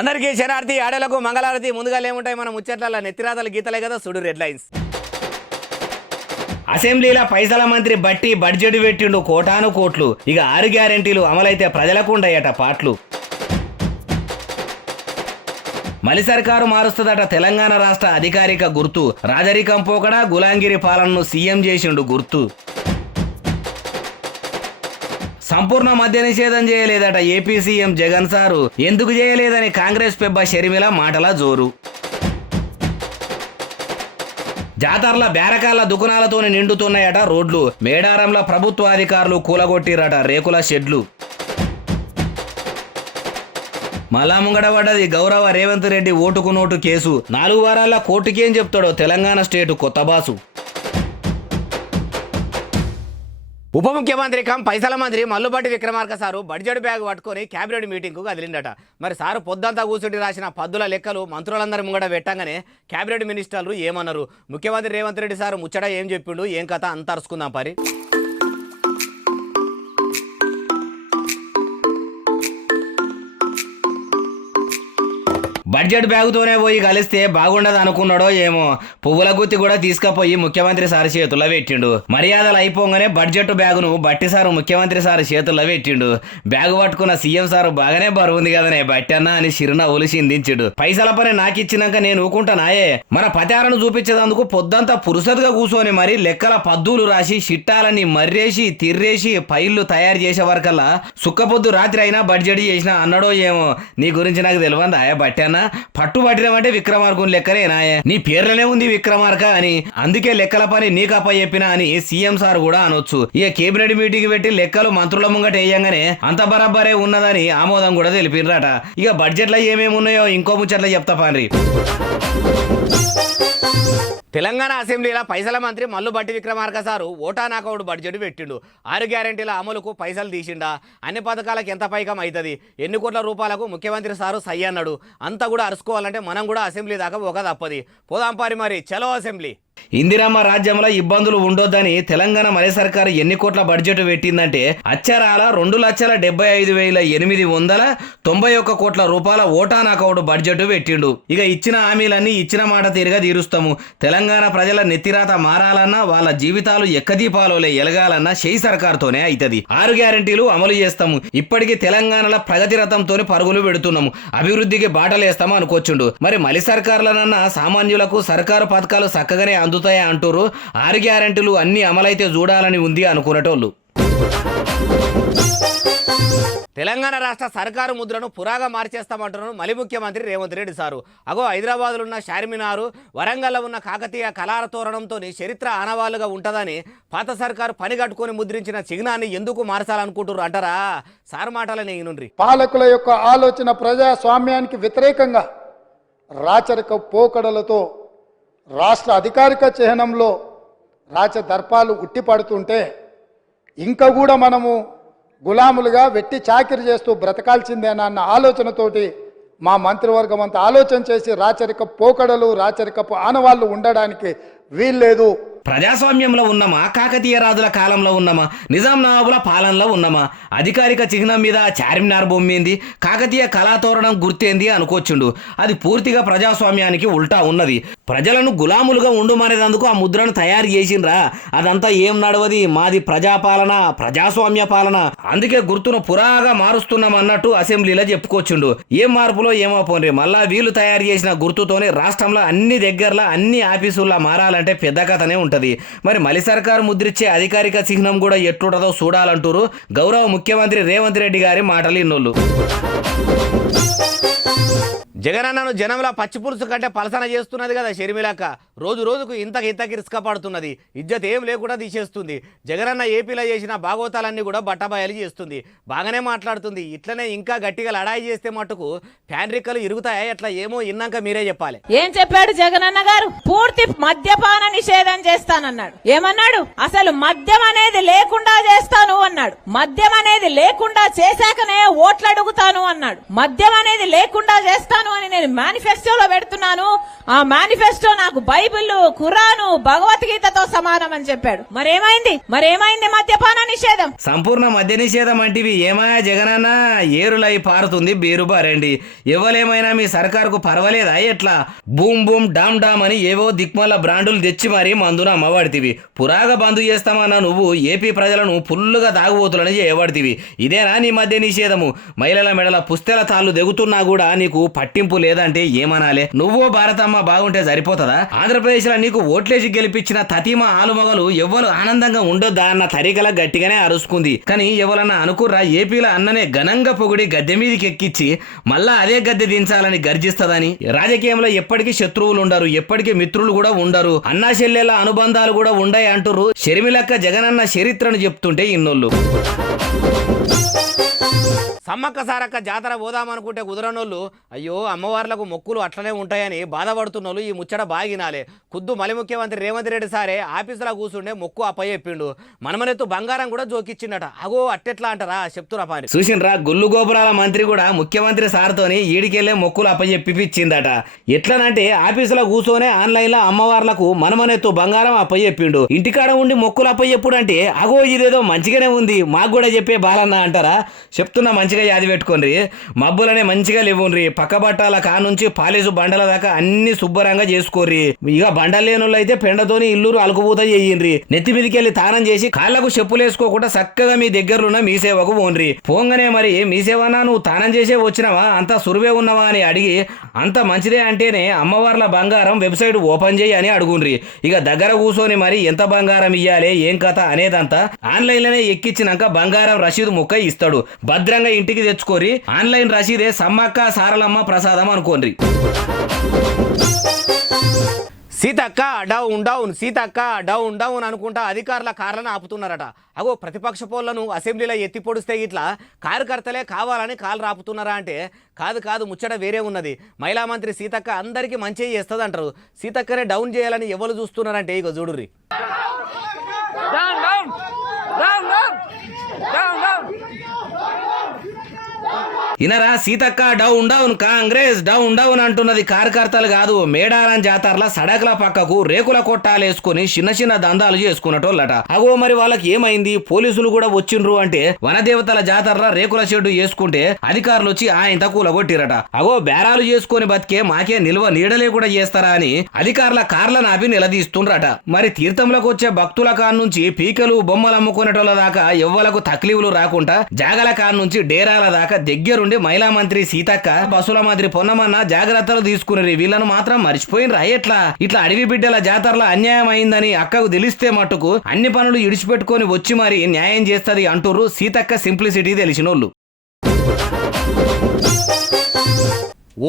అందరికీ శనార్థి ఆడలకు మంగళారతి. ముందుగా ఏముంటాయి మన ముచ్చట్ల నెత్తిరాతలు గీతలే కదా సుడు రెడ్ లైన్స్. అసెంబ్లీలో పైసల మంత్రి బట్టి బడ్జెట్ పెట్టిండు కోటాను కోట్లు. ఇక 6 గ్యారెంటీలు అమలైతే ప్రజలకు ఉండయట పాటలు. మలి సర్కారు మారుస్తుందట తెలంగాణ రాష్ట్ర అధికారిక గుర్తు. రాజరికం పోకడా గులాంగిరి పాలనను సీఎం చేసిండు గుర్తు. సంపూర్ణ మద్య నిషేధం చేయలేదట ఏపీ సీఎం జగన్ సారు. ఎందుకు చేయలేదని కాంగ్రెస్ పెబ్బ షర్మిల మాటల జోరు. జాతరల బేరకాల దుకాణాలతోనే నిండుతున్నాయట రోడ్లు. మేడారంలో ప్రభుత్వ అధికారులు కూలగొట్టిరట రేకుల షెడ్లు. మళ్ళా ముంగడబడ్డది గౌరవ రేవంత్ రెడ్డి ఓటుకు నోటు కేసు. 4 వారాల కోర్టుకేం చెప్తాడో తెలంగాణ స్టేటు కొత్త బాసు. ఉప ముఖ్యమంత్రి కం పైసల మంత్రి Mallu Bhatti Vikramarka sir budget bag పట్టుకొని క్యాబినెట్ మీటింగ్కు కదిలిండట. మరి సారు పొద్దంతా కూర్చుండి రాసిన పద్దుల లెక్కలు మంత్రులందరి ముంగడ పెట్టంగానే క్యాబినెట్ మినిస్టర్లు ఏమన్నారు, ముఖ్యమంత్రి రేవంత్ రెడ్డి సారు ముచ్చట ఏం చెప్పిండు, ఏం కథ అంత అరుచుకుందాం పరి. బడ్జెట్ బ్యాగుతోనే పోయి కలిస్తే బాగుండదు అనుకున్నాడో ఏమో. పువ్వుల గుత్తి కూడా తీసుకుపోయి ముఖ్యమంత్రి సార్ చేతుల్లో పెట్టిండు. మర్యాదలు అయిపోగానే బడ్జెట్ బ్యాగును బట్టి సారు ముఖ్యమంత్రి సార్ చేతుల్లో పెట్టిండు. బ్యాగు పట్టుకున్న సీఎం సారు బాగానే బరువుంది కదనే బట్టి అన్న అని చిరునవ్వులు చిందించుడు. పైసల పని నాకిచ్చినాక నేను ఊకుంటానాయే. మన పతారను చూపించేందుకు పొద్దంతా పురుసతుగా కూర్చొని మరి లెక్కల పద్దులు రాసి చిట్టాలని మర్రేసి తిర్రేసి ఫైళ్లు తయారు చేసే వరకల్లా సుక్కపొద్దు రాత్రి అయినా బడ్జెట్ చేసినా అన్నాడో ఏమో. నీ గురించి నాకు తెలియదా బట్టి అన్న? పట్టుబట్టినమంటే విక్రమార్కుని లెక్కనే నాయ, నీ పేర్లనే ఉంది విక్రమార్క అని, అందుకే లెక్కల పని నీకప్ప చెప్పినా అని సీఎం సార్ కూడా అనొచ్చు. ఇక కేబినెట్ మీటింగ్ పెట్టి లెక్కలు మంత్రుల ముంగట వేయంగానే అంత బరాబరే ఉన్నదని ఆమోదం కూడా తెలిపినరట. ఇక బడ్జెట్ లో ఏమేమి ఉన్నాయో ఇంకో ముచ్చట్ల చెప్తా పాన్రి. తెలంగాణ అసెంబ్లీలో పైసల మంత్రి మల్లుబట్టి విక్రమార్క సారు ఓటా నాకౌట్ బడ్జెట్ పెట్టిండు. 6 గ్యారెంటీల అమలుకు పైసలు తీసిండా, అన్ని పథకాలకు ఎంత పైకం అవుతుంది, ఎన్ని కోట్ల రూపాయలకు ముఖ్యమంత్రి సారు సై అన్నాడు. అంతా కూడా అరుచుకోవాలంటే మనం కూడా అసెంబ్లీ దాకా ఒక తప్పది. పోదాంపారి మరి చలో అసెంబ్లీ. ఇందిరమ్మ రాజ్యంలో ఇబ్బందులు ఉండొద్దని తెలంగాణ మలి సర్కారు ఎన్ని కోట్ల బడ్జెట్ పెట్టిందంటే అచ్చరాల 2,75,891 కోట్ల రూపాయల ఓటా నాకౌట్ బడ్జెట్ పెట్టిండు. ఇక ఇచ్చిన హామీలన్నీ ఇచ్చిన మాట తీరుగా తీరుస్తాము. తెలంగాణ ప్రజల నెత్తిరాత మారాలన్నా వాళ్ళ జీవితాలు ఎక్కదీపాలోలే ఎలగాలన్నా షెయి సర్కారుతోనే అవుతుంది. 6 గ్యారెంటీలు అమలు చేస్తాము. ఇప్పటికీ తెలంగాణలో ప్రగతి రథంతోనే పరుగులు పెడుతున్నాము. అభివృద్ధికి బాటలేస్తాము అనుకోవచ్చుండు. మరి మలి సర్కారులనన్నా సామాన్యులకు సర్కారు పథకాలు చక్కగానే అందుతాయా అంటారు. 6 గ్యారెంటీలు అన్ని అమలైతే చూడాలని ఉంది అనుకునేటోళ్ళు. తెలంగాణ రాష్ట్ర సర్కారు ముద్రను పురాగా మార్చేస్తామంటున్నారు మలి ముఖ్యమంత్రి రేవంత్ రెడ్డి సారు. అగో హైదరాబాద్లో ఉన్న చార్మినారు, వరంగల్లో ఉన్న కాకతీయ కళార తోరణంతో చరిత్ర ఆనవాళ్ళుగా ఉంటుందని పాత సర్కారు పని కట్టుకొని ముద్రించిన చిహ్నాన్ని ఎందుకు మార్చాలనుకుంటున్నారు అంటారా? సార్ మాటలని ఈనుండ్రి. పాలకుల యొక్క ఆలోచన ప్రజాస్వామ్యానికి వ్యతిరేకంగా రాచరిక పోకడలతో రాష్ట్ర అధికారిక చిహ్నంలో రాచదర్పాలు ఉట్టిపడుతుంటే ఇంకా కూడా మనము గులాములుగా వెట్టి చాకిరి చేస్తూ బ్రతకాల్సిందేనన్న ఆలోచనతోటి మా మంత్రివర్గం అంతా ఆలోచన చేసి రాచరిక పోకడలు రాచరికపు ఆనవాళ్ళు ఉండడానికి వీల్లేదు. ప్రజాస్వామ్యంలో ఉన్నామా, కాకతీయ రాజుల కాలంలో ఉన్నామా, నిజాం నవాబుల పాలనలో ఉన్నామా? అధికారిక చిహ్నం మీద చార్మినార్ బొమ్మ ఏంది, కాకతీయ కళాతోరణం గుర్తేంది అనుకోవచ్చుండు. అది పూర్తిగా ప్రజాస్వామ్యానికి ఉల్టా ఉన్నది. ప్రజలను గులాములుగా ఉండుమనేందుకు ఆ ముద్రను తయారు చేసిండ్రా. అదంతా ఏం నడవది, మాది ప్రజాపాలన, ప్రజాస్వామ్య పాలన. అందుకే గుర్తును పురాగా మారుస్తున్నాం అన్నట్టు అసెంబ్లీలో చెప్పుకోవచ్చుండు. ఏం మార్పులో ఏమో పోన్రి. మళ్ళా వీళ్ళు తయారు చేసిన గుర్తుతోనే రాష్ట్రంలో అన్ని దగ్గరలో అన్ని ఆఫీసుల్లో మారాలంటే పెద్ద కథనే ఉంటది. మరి మలి సర్కారు ముద్రిచ్చే అధికారిక చిహ్నం కూడా ఎట్లుంటదో చూడాలంటారు గౌరవ ముఖ్యమంత్రి రేవంత్ రెడ్డి గారి మాటలు ఇన్నోళ్ళు. జగనన్నను జనంలో పచ్చిపులుసు కంటే పలసన చేస్తున్నది కదా షర్మిలక్క. రోజు రోజుకు ఇంతకి రిస్క పడుతున్నది. ఇజ్జత్ ఏం లేకుండా తీసేస్తుంది. జగనన్న ఏపీలో చేసిన భాగవతాలన్నీ కూడా బట్టబయలు చేస్తుంది. బాగానే మాట్లాడుతుంది. ఇట్లనే ఇంకా గట్టిగా లడాయి చేస్తే మట్టుకు ఫ్యాన్రిక్కలు ఇరుగుతాయా ఎట్లా ఏమో ఇన్నాక మీరే చెప్పాలి. ఏం చెప్పాడు జగనన్న గారు? పూర్తి మద్యపాన నిషేధం చేస్తానన్నాడు. ఏమన్నాడు? అసలు మద్యం అనేది లేకుండా చేస్తాను అన్నాడు. మద్యం అనేది లేకుండా చేశాకనే ఓట్లు అడుగుతాను అన్నాడు. మద్యం అనేది లేకుండా చేస్తాను చేస్తాను అని నేను మేనిఫెస్టోలో పెడుతున్నాను. ఆ మేనిఫెస్టో నాకు బైబిల్, ఖురాను, భగవద్గీతతో సమానం అని చెప్పాడు. మరేమైంది మద్యపాన నిషేధం? సంపూర్ణ మద్య నిషేధం అంటివి ఏమాయా జగనన్న? ఏరులై పారుతుంది బీరు బారండి. ఎవలేమైనా మీ సర్కారుకు పర్వాలేదా ఎట్లా? బూమ్ బూమ్ డామ్ డామ్ అని ఏవో దిక్మల్ల బ్రాండులు తెచ్చి మరీ మందున అమ్మబడితివి. పురాగా బంద్ చేస్తామన్నా నువ్వు ఏపీ ప్రజలను ఫుల్లుగా తాగుబోతులని చేయబడితివి. ఇదేనా నీ మద్య నిషేధము? మహిళల మెడల పుస్తెల తాళ్ళు దిగుతున్నా కూడా నీకు పట్టింపు లేదంటే ఏమనాలే? నువ్వో భారతమ్మ బాగుంటే సరిపోతుందా? ఆంధ్రప్రదేశ్ లో నీకు ఓట్లేసి గెలిపించిన తతిమ ఆలుమగలు ఎవ్వరు ఆనందంగా ఉండొద్దా అన్న తరికల గట్టిగానే అరుసుకుంది. కానీ ఎవరన్నా అనుకుర్రా ఏపీలో అన్ననే ఘనంగా పొగిడి గద్దె మీదకి ఎక్కించి మళ్ళా అదే గద్దె దించాలని గర్జిస్తదని? రాజకీయంలో ఎప్పటికీ శత్రువులు ఉండరు, ఎప్పటికీ మిత్రులు కూడా ఉండరు, అన్నా చెల్లెల అనుబంధాలు కూడా ఉండయి అంటుర్రు. షర్మిలక్క జగనన్న చరిత్రను చెప్తుంటే ఇన్నోళ్ళు. సమ్మక్క సారక్క జాతర పోదామనుకుంటే కుదరనోళ్ళు అయ్యో అమ్మవార్లకు మొక్కులు అట్లనే ఉంటాయని బాధపడుతున్నోళ్ళు ఈ ముచ్చట బాగినాలే. ఖుద్దు మలి ముఖ్యమంత్రి రేవంత్ రెడ్డి సారే ఆఫీసులో కూర్చుండే మొక్కు అప్పచెప్పిండు. మనమనెత్తు బంగారం కూడా జోకిచ్చిండట. అగో అట్టెట్లా అంటారా చెప్తున్నా పాని. చూసిండ్రా గుళ్ళు గోపురాల మంత్రి కూడా ముఖ్యమంత్రి సార్తోని ఈడికెళ్లే మొక్కులు అప్పచెప్పించిందట. ఎట్లనంటే ఆఫీసులో కూర్చొనే ఆన్లైన్ లో అమ్మవార్లకు మనమనెత్తు బంగారం అప్పచెప్పిండు. ఇంటికాడ ఉండి మొక్కులు అప్పచెప్పుడు అంటే అగో ఇదేదో మంచిగానే ఉంది మాకు కూడా చెప్పే బాలన్న అంటారా? చెప్తున్నా మంచిగా యాది పెట్టుకోండి. మబ్బులనే మంచిగా లేవుండ్రి. పక్క బట్టాల కానుంచి పాలేసు బండల దాకా అన్ని శుభ్రంగా చేసుకోర్రి. ఇక బండలు లేనుళ్ళు అయితే పెండతోని ఇల్లు అలుకుబూత చేయండ్రి. నెత్తి మీదకి వెళ్ళి తానం చేసి కాళ్లకు చెప్పులు వేసుకోకుండా చక్కగా మీ దగ్గరలో మీ సేవకు పోన్రి. పోంగనే మరి మీ సేవనా నువ్వు తానం చేసే వచ్చినావా అంత సురువే ఉన్నవా అని అడిగి అంత మంచిదే అంటేనే అమ్మవార్ల బంగారం వెబ్సైట్ ఓపెన్ చేయి అని అడుగుండ్రి. ఇక దగ్గర కూర్చొని మరి ఎంత బంగారం ఇయ్యాలి ఏం కథ అనేదంతా ఆన్లైన్ లోనే ఎక్కించినాక బంగారం రసీదు ముక్క ఇస్తాడు. భద్రంగా ఇంటికి తెచ్చుకోరి. ఆన్లైన్ రసీదే సమ్మక్క సారలమ్మ ప్రసాదం అనుకోండి. Seethakka down down, Seethakka down down అనుకుంటా అధికారుల కార్లను ఆపుతున్నారట. అగో ప్రతిపక్ష పోళ్లను అసెంబ్లీలో ఎత్తి పొడిస్తే ఇట్లా కార్యకర్తలే కావాలని కాలు రాపుతున్నారా అంటే కాదు ముచ్చట వేరే ఉన్నది. మహిళా మంత్రి సీతక్క అందరికీ మంచి చేస్తుంది అంటారు. సీతక్కనే డౌన్ చేయాలని ఎవరు చూస్తున్నారంటే ఇక చూడుర్రి. ఇనరా Seethakka down down, Congress down down అంటున్నది కార్యకర్తలు కాదు. మేడారం జాతరల సడకుల పక్కకు రేకుల కొట్టాలేసుకుని చిన్న దందాలు చేసుకున్నటోళ్ళట. అగో మరి వాళ్ళకి ఏమైంది? పోలీసులు కూడా వచ్చిండ్రు అంటే వనదేవతల జాతరల రేకుల షెడ్డు చేసుకుంటే అధికారులు వచ్చి ఆయన కూలగొట్టిరట. అగో బేరాలు చేసుకుని బతికే మాకే నిల్వ నీడలే కూడా చేస్తారా అని అధికారుల కార్లను ఆపి నిలదీస్తుండ్రట. మరి తీర్థంలోకి వచ్చే భక్తుల కాన్ నుంచి పీకలు బొమ్మలు అమ్ముకునేటోళ్ళ దాకా ఎవ్వలకు తక్లీవులు రాకుండా జాగల కాన్ నుంచి డేరాల దాకా దగ్గరుండి మహిళా మంత్రి సీతక్క బస్సుల మంత్రి పొన్నమన్న జాగ్రత్తలు తీసుకుని వీళ్ళను మాత్రం మర్చిపోయినరా ఎట్లా? ఇట్లా అడవి బిడ్డల జాతరలో అన్యాయం అయిందని అక్కకు తెలిస్తే మట్టుకు అన్ని పనులు ఇడిచిపెట్టుకొని వచ్చి మరి న్యాయం చేస్తది అంటుర్రు సీతక్క సింప్లిసిటీ తెలిసినోళ్ళు.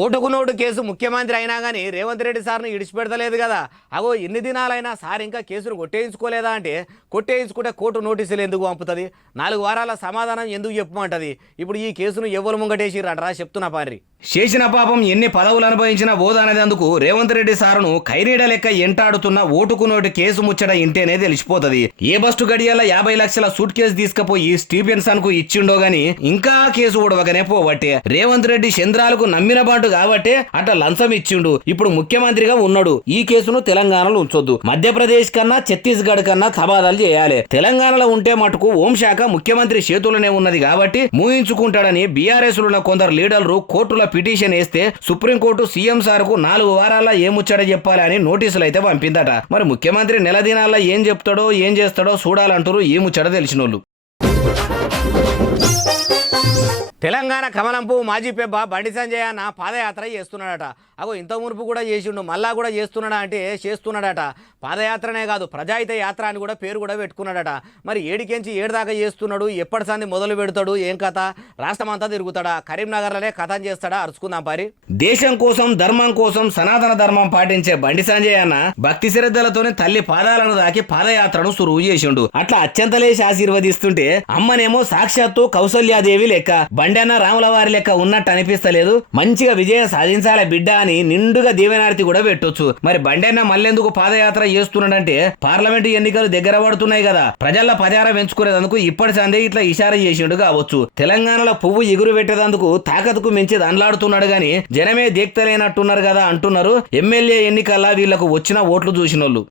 ఓటుకు నోటు కేసు ముఖ్యమంత్రి అయినా కానీ రేవంత్ రెడ్డి సార్ను ఇడిచిపెడతలేదు కదా. అగో ఎన్ని దినాలైనా సార్ ఇంకా కేసును కొట్టేయించుకోలేదా అంటే కొట్టేయించుకుంటే కోర్టు నోటీసులు ఎందుకు పంపుతుంది? 4 వారాల సమాధానం ఎందుకు చెప్పమంటది? ఇప్పుడు ఈ కేసును ఎవరు ముంగటేసిర్రంటరా చెప్తున్నా పారి. చేసిన పాపం ఎన్ని పదవులు అనుభవించిన ఓదనేందుకు రేవంత్ రెడ్డి సారును ఖైరీడ లెక్క ఎంటాడుతున్న ఓటుకు నోటు కేసు ముచ్చట ఇంటేనే తెలిసిపోతుంది. ఏ బస్టు గడియాల 50 లక్షల సూట్ కేసు తీసుకుపోయి స్టీఫెన్సన్ కు ఇచ్చిండో గాని ఇంకా కేసు ఊడవగానే పోవట్టే. రేవంత్ రెడ్డి చంద్రాలకు నమ్మిన బాటు కాబట్టే అట్లా లంచం ఇచ్చిండు. ఇప్పుడు ముఖ్యమంత్రిగా ఉన్నాడు. ఈ కేసును తెలంగాణలో ఉంచొద్దు. మధ్యప్రదేశ్ కన్నా ఛత్తీస్గఢ్ కన్నా తబాదాలు చేయాలి. తెలంగాణలో ఉంటే మటుకు హోంశాఖ ముఖ్యమంత్రి చేతుల్లోనే ఉన్నది కాబట్టి మూయించుకుంటాడని బీఆర్ఎస్ లో కొందరు లీడర్లు కోర్టుల పిటిషన్ వేస్తే సుప్రీంకోర్టు సీఎం సార్ కు 4 వారాల్లో ఏం ముచ్చట చెప్పాలి అని నోటీసులు అయితే పంపిందట. మరి ముఖ్యమంత్రి నెల దినాల్లో ఏం చెప్తాడో ఏం చేస్తాడో చూడాలంటారు ఈ ముచ్చట తెలిసినోళ్ళు. తెలంగాణ కమలంపు మాజీ పెబ్బ బండి సంజయ్ అన్న పాదయాత్ర చేస్తున్నాడట. అగో ఇంత మునుపు కూడా చేసిండు, మళ్ళా కూడా చేస్తున్నాడా అంటే చేస్తున్నాడట. పాదయాత్రనే కాదు ప్రజాహిత యాత్ర అని కూడా పేరు కూడా పెట్టుకున్నాడట. మరి ఏడికెంచి ఏడుదాకా చేస్తున్నాడు, ఎప్పటి సంది మొదలు పెడతాడు, ఏం కథ? రాష్ట్రం అంతా తిరుగుతాడా? కరీంనగర్లోనే కథం చేస్తాడా? అరుచుకుందాం పారి. దేశం కోసం ధర్మం కోసం సనాతన ధర్మం పాటించే బండి సంజయ్ అన్న భక్తి శ్రద్ధలతోనే తల్లి పాదాలను దాకి పాదయాత్రను సురువు చేసిండు. అట్లా అత్యంతలేసి ఆశీర్వదిస్తుంటే అమ్మనేమో సాక్షాత్తు కౌసల్యాదేవి లెక్క బండన్న రాముల వారి లెక్క ఉన్నట్టు అనిపిస్తలేదు. మంచిగా విజయం సాధించాలే బిడ్డ అని అని నిండుగా దీవెనార్తి కూడా పెట్టొచ్చు. మరి బండన్న మళ్ళెందుకు పాదయాత్ర చేస్తున్నాడంటే పార్లమెంటు ఎన్నికలు దగ్గర పడుతున్నాయి కదా, ప్రజల ప్రచారం పెంచుకునేందుకు ఇప్పటి సందే ఇట్లా ఇషారా చేసిండు కావచ్చు. తెలంగాణలో పువ్వు ఎగురు పెట్టేందుకు తాకత్కు మించి దండలాడుతున్నాడు గాని జనమే దేక్తలేనట్టున్నారు కదా అంటున్నారు ఎమ్మెల్యే ఎన్నికల్లో వీళ్లకు వచ్చిన ఓట్లు చూసినోళ్ళు.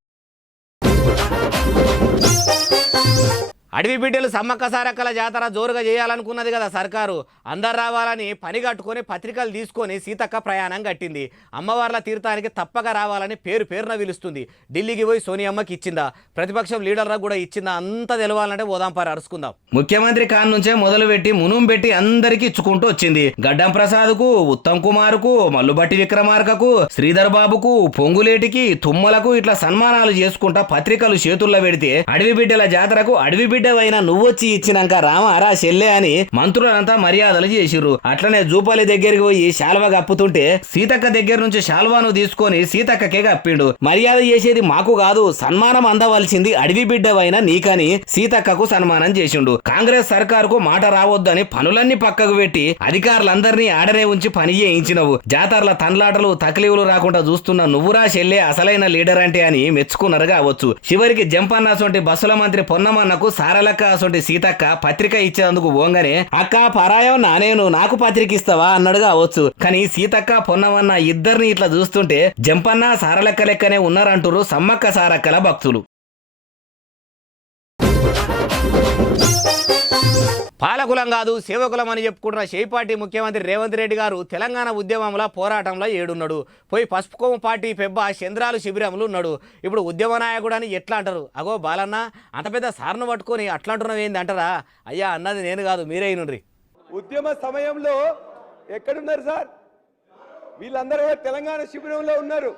అడవి బిడ్డలు సమ్మక్క సారక్కల జాతర జోరుగా చేయాలనుకున్నది కదా సర్కారు. అందరు రావాలని పని కట్టుకొని పత్రికలు తీసుకొని సీతక్క ప్రయాణం కట్టింది. అమ్మవార్ల తీర్థానికి తప్పక రావాలని పేరున పిలుస్తుంది. ఢిల్లీకి పోయి సోనియమ్మకి ఇచ్చిందా, ప్రతిపక్షం లీడర్లకు కూడా ఇచ్చిందా, అంతా తెలవాలంటే ఓదాంపారు అరుచుకుందాం. ముఖ్యమంత్రి కాన్ నుంచే మొదలు పెట్టి మునుం పెట్టి అందరికి ఇచ్చుకుంటూ వచ్చింది. గడ్డం ప్రసాద్ కు, ఉత్తమ్ కుమార్ కు, మల్లుబట్టి విక్రమార్కకు, శ్రీధర్ బాబుకు, పొంగులేటికి, తుమ్మలకు ఇట్లా సన్మానాలు చేసుకుంటా పత్రికలు చేతుల్లో పెడితే అడవి బిడ్డల జాతరకు అడవి బిడ్డవైనా నువ్వొచ్చి ఇచ్చినాక రామారా చెల్లె అని మంత్రులంతా మర్యాదలు చేసిర్రు. అట్లనే జూపల్లి దగ్గరికి పోయి శాల్వా కప్పుతుంటే సీతక్క దగ్గర నుంచి శాల్వాను తీసుకొని సీతక్కకే కప్పిండు. మర్యాద చేసేది మాకు కాదు, సన్మానం అందవలసింది అడవి బిడ్డవైన నీకని సీతక్కకు సన్మానం చేసిండు. కాంగ్రెస్ సర్కారుకు మాట రావద్దని పనులన్నీ పక్కకు పెట్టి అధికారులందరినీ ఆడనే ఉంచి పని చేయించినవు. జాతరల తండ్లాటలు తక్లీవులు రాకుండా చూస్తున్న నువ్వురా చెల్లె అసలైన లీడర్ అంటే అని మెచ్చుకున్నారు కావచ్చు. చివరికి జంపన్న సొంటి బస్సుల మంత్రి పొన్నమన్నకు సారలక్క అసొంటి సీతక్క పత్రిక ఇచ్చేందుకు పోంగానే అక్క పరాయం నానేను నాకు పత్రిక ఇస్తావా అన్నాడు కావచ్చు. కానీ సీతక్క పొన్నమన్న ఇద్దరిని ఇట్లా చూస్తుంటే జంపన్న సారలక్క లెక్కనే ఉన్నారంటారు సమ్మక్క సారక్కల భక్తులు. పాలకులం కాదు సేవకులం అని చెప్పుకుంటున్న షేపార్టీ ముఖ్యమంత్రి రేవంత్ రెడ్డి గారు తెలంగాణ ఉద్యమంలో పోరాటంలో ఏడున్నాడు. పోయి పసుపుకోమ పార్టీ పెబ్బ చంద్రాలు శిబిరంలో ఉన్నాడు. ఇప్పుడు ఉద్యమ నాయకుడు అని ఎట్లా అంటారు? అగో బాలన్న అంత పెద్ద సార్ను పట్టుకొని అట్లా అంటున్నావు ఏంది అంటారా? అయ్యా అన్నది నేను కాదు మీరే అయినుండ్రి. ఉద్యమ సమయంలో ఎక్కడున్నారు సార్? వీళ్ళందరూ తెలంగాణ శిబిరంలో ఉన్నారు,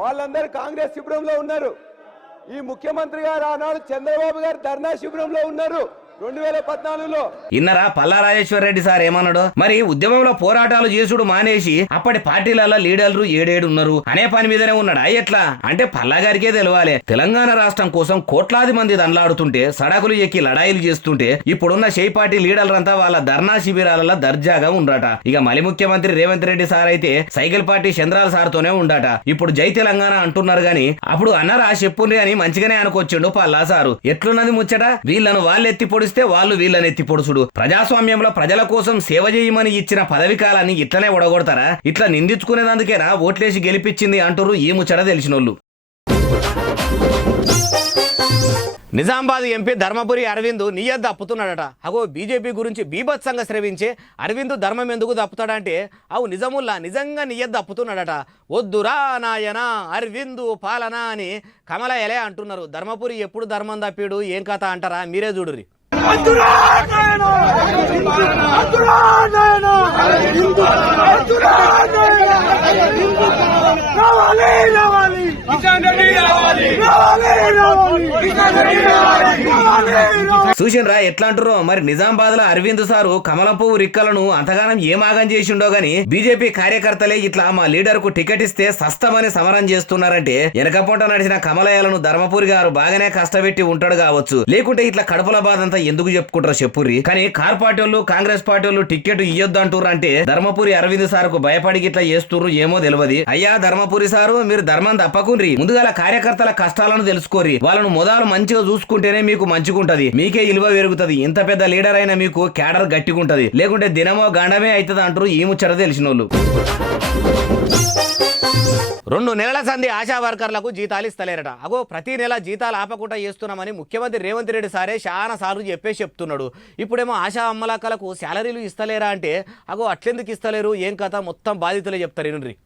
వాళ్ళందరూ కాంగ్రెస్ శిబిరంలో ఉన్నారు. ఈ ముఖ్యమంత్రి గారు ఆనాడు చంద్రబాబు గారు ధర్నా శిబిరంలో ఉన్నారు 2014లో. ఇన్నరా పల్లా రాజేశ్వర రెడ్డి సార్ ఏమన్నాడు? మరి ఉద్యమంలో పోరాటాలు చేసుడు మానేసి అప్పటి పార్టీలలో లీడర్లు ఏడేడున్నారు అనే పని మీదనే ఉన్నాడా ఎట్లా అంటే పల్లా గారికే తెలవాలి. తెలంగాణ రాష్ట్రం కోసం కోట్లాది మంది దండలాడుతుంటే సడకులు ఎక్కి లడాయిలు చేస్తుంటే ఇప్పుడున్న షేపార్టీ లీడర్లంతా వాళ్ళ ధర్నా శిబిరాలలో దర్జాగా ఉండట. ఇక మలి ముఖ్యమంత్రి రేవంత్ రెడ్డి సార్ అయితే సైకిల్ పార్టీ చంద్రాల సార్తోనే ఉండట. ఇప్పుడు జై తెలంగాణ అంటున్నారు గాని అప్పుడు అన్నారా చెప్పుండ్రి అని మంచిగానే అనుకొచ్చిండు పల్లా సారు. ఎట్లున్నది ముచ్చట? వీళ్ళను వాళ్ళు ఎత్తి పొడిస్తే వాళ్ళు వీళ్ళని ఎత్తి పొడుచుడు. ప్రజాస్వామ్యంలో ప్రజల కోసం సేవ చేయమని ఇచ్చిన పదవి కాలాన్ని ఇట్లనే ఒడగొడతారా? ఇట్లా నిందించుకునేందుకేనా ఓట్లేసి గెలిపించింది అంటారు ఈ ముచ్చట తెలిసినోళ్ళు. నిజామాబాద్ ఎంపీ ధర్మపురి అరవింద్ నియత్ దప్పుతున్నాడట. అగో బీజేపీ గురించి బీభత్సంగా శ్రవించే అరవింద్ ధర్మం ఎందుకు దప్పుతాడంటే అవు నిజముల్లా నిజంగా నియత్ దప్పుతున్నాడట. వద్దురా నాయన అరవింద్ పాలన అని కమల ఎలే అంటున్నారు. ధర్మపురి ఎప్పుడు ధర్మం తప్పిడు ఏం కథ అంటారా? మీరే చూడురి. చూసిండ్రా ఎట్లా అంటారు? మరి నిజామాబాద్ లో అరవింద్ సారు కమలం పువ్వు రిక్కలను అంతగానం ఏమాగం చేసిండో గాని బీజేపీ కార్యకర్తలే ఇట్లా మా లీడర్ కు టికెట్ ఇస్తే సస్తమని సమరం చేస్తున్నారంటే వెనకపోట నడిచిన కమలయ్యలను ధర్మపురి గారు బాగానే కష్టపెట్టి ఉంటాడు కావచ్చు. లేకుంటే ఇట్లా కడుపుల బాధ అంతా ఎందుకు చెప్పుకుంటారు చెప్పుర్రి. కానీ కార్ పార్టీ వాళ్ళు కాంగ్రెస్ పార్టీ వాళ్ళు టికెట్ ఇయ్యొద్దు అంటుర్రు అంటే ధర్మపురి అరవింద్ సార్ కు భయపడి ఇట్లా చేస్తుర్రు ఏమో తెలియదు. అయ్యా ధర్మపురి సారు మీరు ధర్మం తప్పకుండ్రి, ముందుగా కార్యకర్తల కష్టాలను తెలుసుకోరి, వాళ్ళను మొదలు మంచిగా చూసుకుంటేనే మీకు మంచిగుంటది, మీకే ఇలువ పెరుగుతుంది. ఇంత పెద్ద లీడర్ అయినా మీకు క్యాడర్ గట్టిగుంటది, లేకుంటే దినమో గండమే అవుతుంది అంటారు ఈ ముచ్చట తెలిసినోళ్ళు. 2 నెలల సంధి ఆశా వర్కర్లకు జీతాలు ఇస్తలేరట. అగో ప్రతి నెల జీతాలు ఆపకుండా చేస్తున్నామని ముఖ్యమంత్రి రేవంత్ రెడ్డి సారే చాలా సార్లు చెప్తున్నాడు. ఇప్పుడేమో ఆశా అమ్మలక్కలకు శాలరీలు ఇస్తలేరా అంటే అగో అట్లెందుకు ఇస్తలేరు ఏం కథ మొత్తం బాధితులే చెప్తారు. ఇనుండ్రి.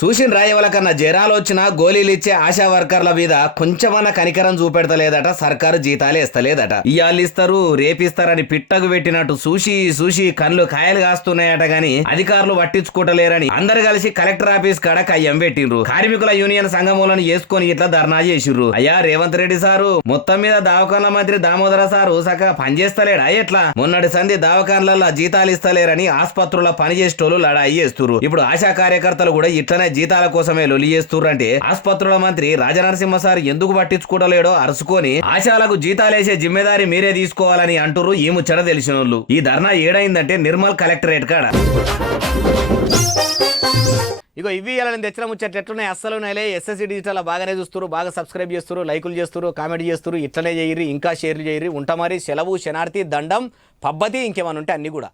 చూసిన రాయవలకన్నా జరాలు వచ్చినా గోళీలు ఇచ్చే ఆశా వర్కర్ల మీద కొంచెమన్నా కనికరం చూపెడతలేదట సర్కారు. జీతాలు ఇస్తలేదట. ఇయాళ్ళు ఇస్తారు రేపిస్తారని పిట్టకు పెట్టినట్టు చూసి కళ్ళు కాయలు కాస్తున్నాయట గాని అధికారులు పట్టించుకోవటలేరని అందరు కలిసి కలెక్టర్ ఆఫీస్ కాడ కయ్యం పెట్టిండ్రు. కార్మికుల యూనియన్ సంఘములను చేసుకుని ఇట్లా ధర్నా చేసిర్రు. అయ్యా రేవంత్ రెడ్డి సారు మొత్తం మీద దవాఖాన్ల మంత్రి దామోదర సారు సగ పనిచేస్తలేడా ఎట్లా? మొన్నటి సంధి దవాఖాన్లలో జీతాలు ఇస్తలేరని ఆసుపత్రుల పనిచేసేటోళ్ళు లడాయి చేస్తున్నారు. ఇప్పుడు ఆశా కార్యకర్తలు కూడా ఇట్లనే జీతాల కోసమే లొలి చేస్తుర్రంటే ఆసుపత్రుల మంత్రి రాజనరసింహ సార్ ఎందుకు పట్టించుకోవడలేడో అరుచుకొని ఆశాలకు జీతాలేసే జిమ్మెదారి మీరే తీసుకోవాలని అంటురు ఈ ముచ్చట తెలిసినోళ్ళు. ఈ ధర్నా ఏడైందంటే నిర్మల్ కలెక్టరేట్ కాడ. ఇగో ఇవి ఇవ్వాలని తెచ్చిన ముచ్చట్లు ఎట్లున్నాయి అస్సలు నైలే. ఎస్ఎస్సి డిజిటల్ బాగానే చూస్తారు, బాగా సబ్స్క్రైబ్ చేస్తారు, లైకులు చేస్తారు, కామెంట్ చేస్తారు. ఇట్లనే చేయరు, ఇంకా షేర్లు చేయరు. ఉంటా మరి. సెలవు, శనార్థి, దండం, పబ్బతి, ఇంకేమైనా ఉంటే అన్ని కూడా.